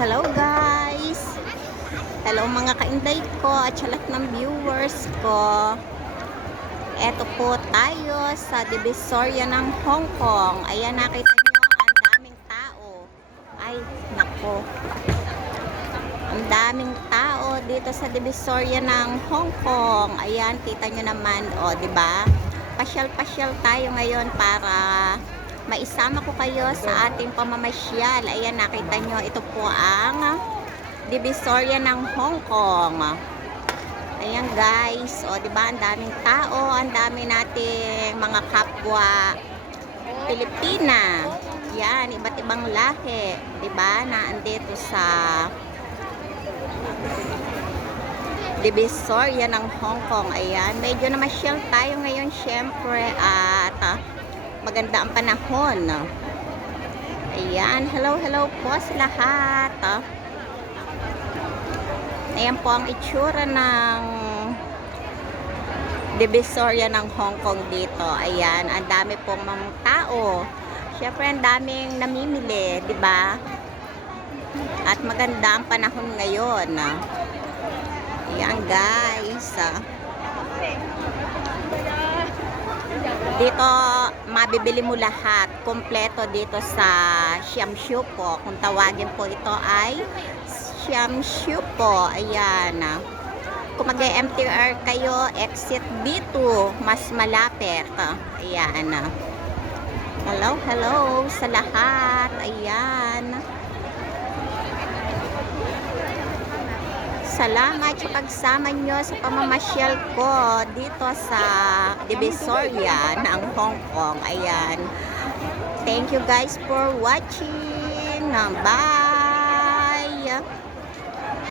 Hello guys! Hello mga kainday ko at sa lahat ng viewers ko. Eto po tayo sa Divisoria ng Hong Kong. Ayan, nakita nyo ang daming tao. Ay, nako. Ang daming tao dito sa Divisoria ng Hong Kong. Ayan, kita nyo naman. O, diba? Pasyal-pasyal tayo ngayon para maisama ko kayo sa ating pamamasyal. Ayan, nakita nyo, ito po ang Divisoria ng Hong Kong. Ayan guys, o diba, ang daming tao, ang dami nating mga kapwa Pilipina. Yan, iba't ibang lahi, diba, na andito sa Divisoria ng Hong Kong. Ayan, medyo namasyal tayo ngayon syempre at maganda ang panahon. Ayan, hello po sa lahat. Ayan po ang itsura ng Divisoria ng Hong Kong dito. Ayan, ang dami pong mga tao. Syempre, ang daming namimili, di ba? At maganda ang panahon ngayon. Ayan, guys. Dito, mabibili mo lahat. Kompleto dito sa Siam Siu po. Kung tawagin po ito ay Siam Siu po. Ayan. Kung mag-MTR kayo, exit B2, mas malapit. Ayan. Hello sa lahat. Ayan. Salamat sa pagsama nyo sa pamamasyal ko dito sa Divisoria ng Hong Kong. Ayan. Thank you guys for watching. Bye!